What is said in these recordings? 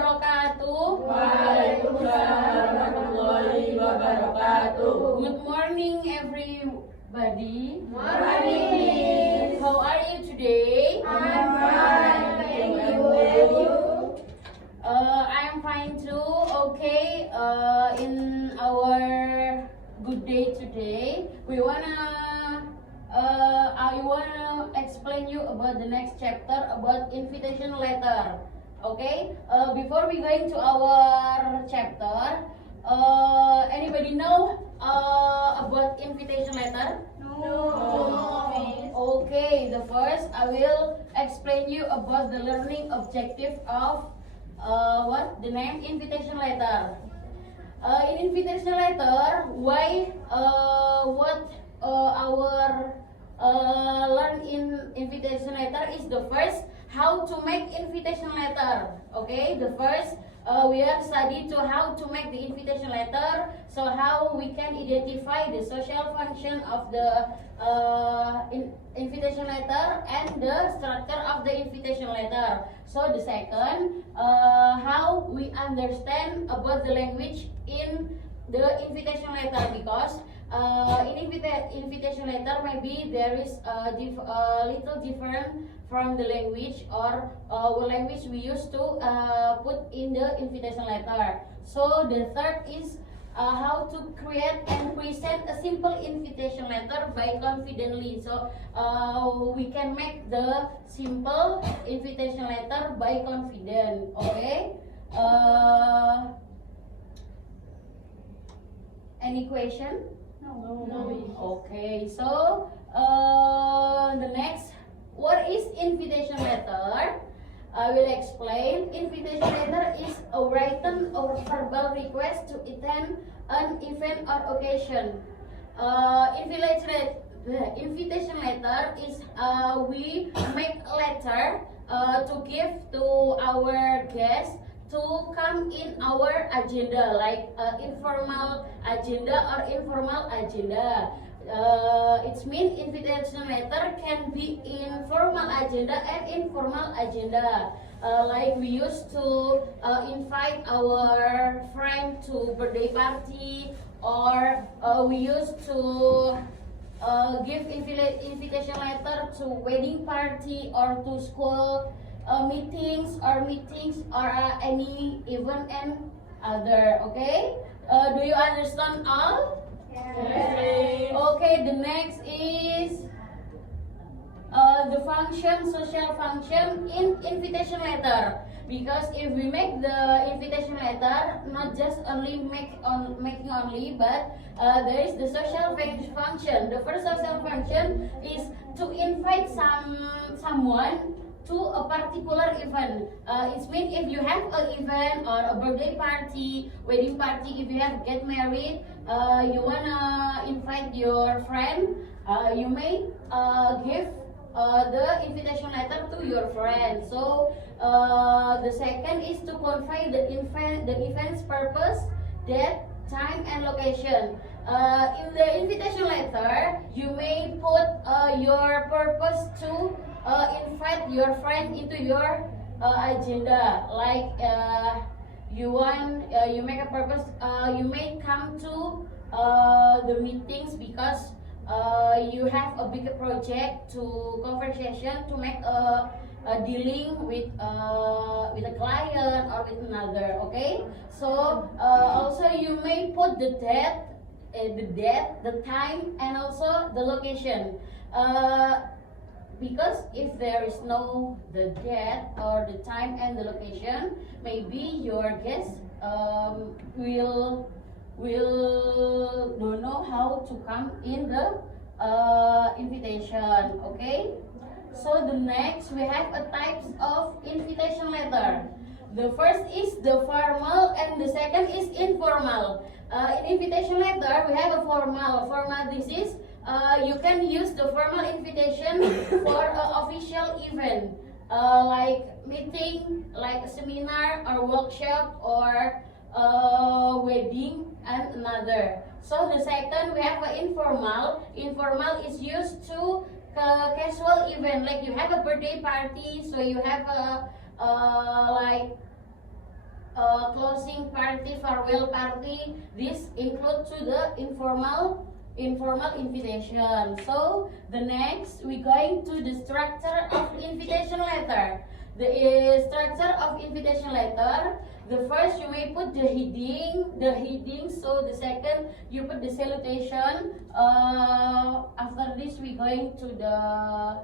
wabarakatuh. Waalaikumsalam warahmatullahi wabarakatuh. Good morning, everybody. Morning. How are you today? I'm fine. Thank you. And you? I am fine too. Okay. In our good day today, I wanna explain you about the next chapter about invitation letter. Okay. Before we going to our chapter, anybody know about invitation letter? Okay. The first, I will explain you about the learning objective of the name invitation letter. In invitation letter, why what our learn in invitation letter is the first how to make invitation letter. Okay, the first we are study to how to make the invitation letter. So how we can identify the social function of the invitation letter and the structure of the invitation letter. So the second, how we understand about the language in the invitation letter, because in invitation letter maybe there is a little different from the language or language we used to put in the invitation letter. So the third is how to create and present a simple invitation letter by confidently. So we can make the simple invitation letter by confident. Okay. Any question? No. Okay, so the next, what is invitation letter? I will explain. Invitation letter is a written or verbal request to attend an event or occasion. Invitation letter is we make a letter to give to our guests to come in our agenda, like informal agenda or informal agenda. It means invitation letter can be informal agenda and informal agenda. Like we used to invite our friend to birthday party, or we used to give invitation letter to wedding party or to school meetings or any event and other. Okay, do you understand all? Yes. Okay, the next is the function, social function in invitation letter. Because if we make the invitation letter, not just only making only, but there is the social function. The first social function is to invite someone to a particular event. It means if you have an event or a birthday party, wedding party, if you have get married, you wanna invite your friend, you may give the invitation letter to your friend. So the second is to convey the event's purpose, date, time, and location. In the invitation letter, you may put your purpose to invite your friend into your agenda. Like you make a purpose. You may come to the meetings because you have a bigger project to conversation to make a dealing with a client or with another. Okay, so also you may put the date, the time, and also the location. Because if there is no the date or the time and the location, maybe your guest will don't know how to come in the invitation. Okay, so the next we have a types of invitation letter. The first is the formal and the second is informal. In invitation letter we have a formal. This is you can use the formal invitation for an official event, like meeting, like a seminar or workshop or wedding and another. So the second we have an informal. Informal is used to casual event, like you have a birthday party, so you have a like closing party, farewell party. This include to the informal invitation. So the next we going to the structure of invitation letter. The structure of invitation letter. The first you may put the heading. So the second you put the salutation. After this we going to the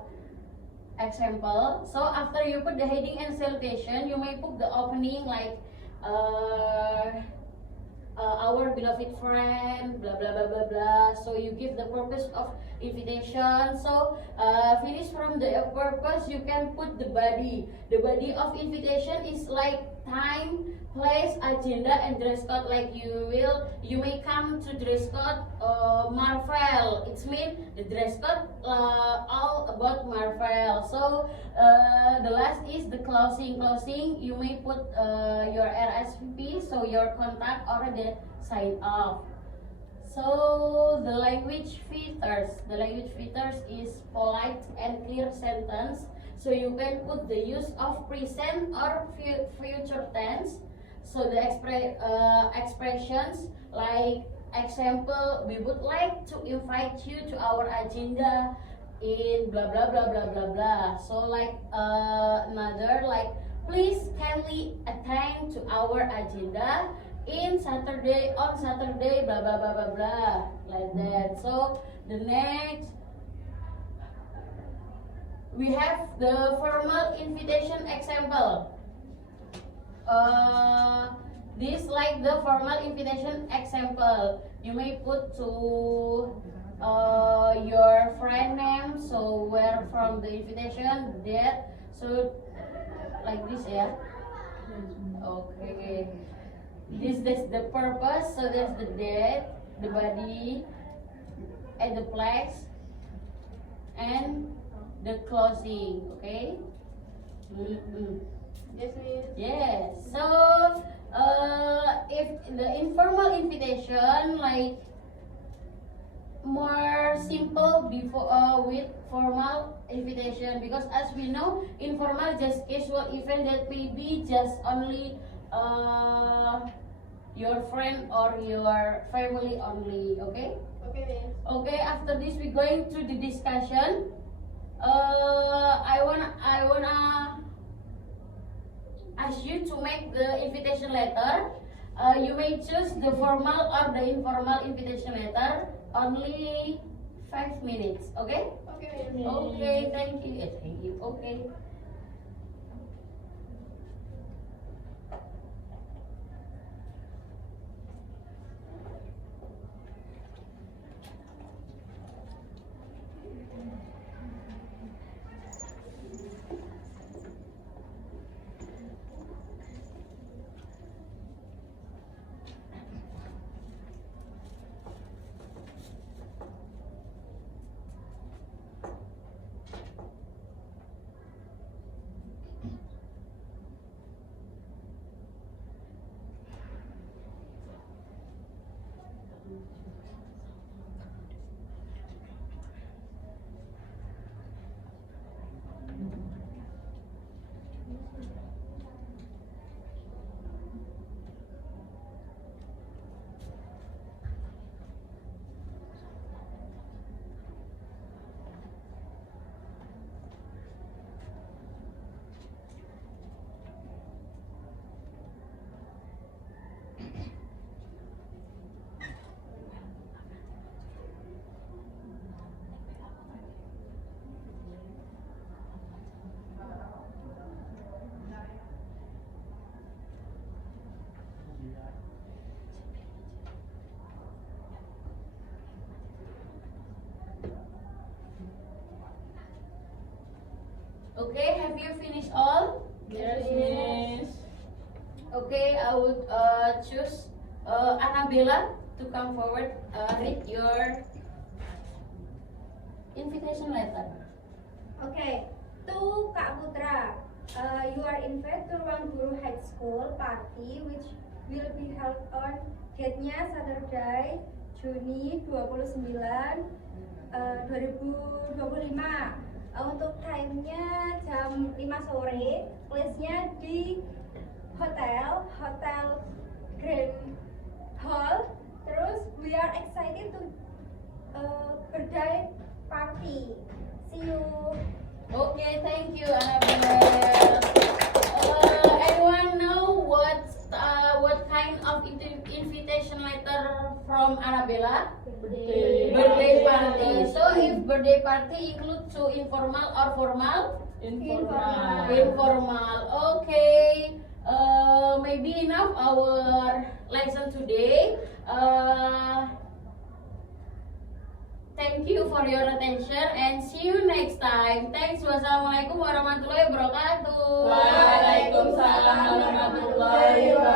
example. So after you put the heading and salutation, you may put the opening like our beloved friend, blah blah blah blah blah. So you give the purpose of invitation. So finish from the purpose, you can put the body. The body of invitation is like time, place, agenda, and dress code. Like you may come to dress code Marvel. It's mean the dress code all about Marvel. So the last is the closing. Closing, you may put your RSVP, so your contact or the sign off. So the language features. The language features is polite and clear sentence. So you can put the use of present or future tense. So the expressions like example, we would like to invite you to our agenda in blah blah blah blah blah blah. So like another like please kindly attend to our agenda on Saturday blah blah blah blah blah, like that. So the next we have the formal invitation example. This like the formal invitation example. You may put to your friend name, so where from the invitation, that. So like this, yeah. Okay. This is the purpose. So that's the date, the body, and the place, and the closing. Okay. Yes, Miss. Yes. So if the informal invitation like more simple before with formal invitation, because as we know informal just casual event that may be just only your friend or your family only. Okay. Okay, Miss. Okay, after this we going to the discussion. I wanna ask you to make the invitation letter. You may choose the formal or the informal invitation letter. Only 5 minutes. Okay? Okay, Miss. Okay. Thank you. Thank you. Okay. Okay, have you finished all? Yes, Miss. Okay, I would choose Annabella to come forward. Read your invitation letter. Okay, to Kak Putra, you are invited to Ruang Guru High School party which will be held on date-nya Saturday, Juni 29, 2025. Untuk time-nya jam 5 sore, place-nya di hotel of invitation letter from Arabella? Birthday. Birthday party. So if birthday party includes so informal or formal? Informal. Informal. Okay. Maybe enough our lesson today. Thank you for your attention and see you next time. Thanks. Wassalamualaikum warahmatullahi wabarakatuh. Waalaikumsalam warahmatullahi wabarakatuh.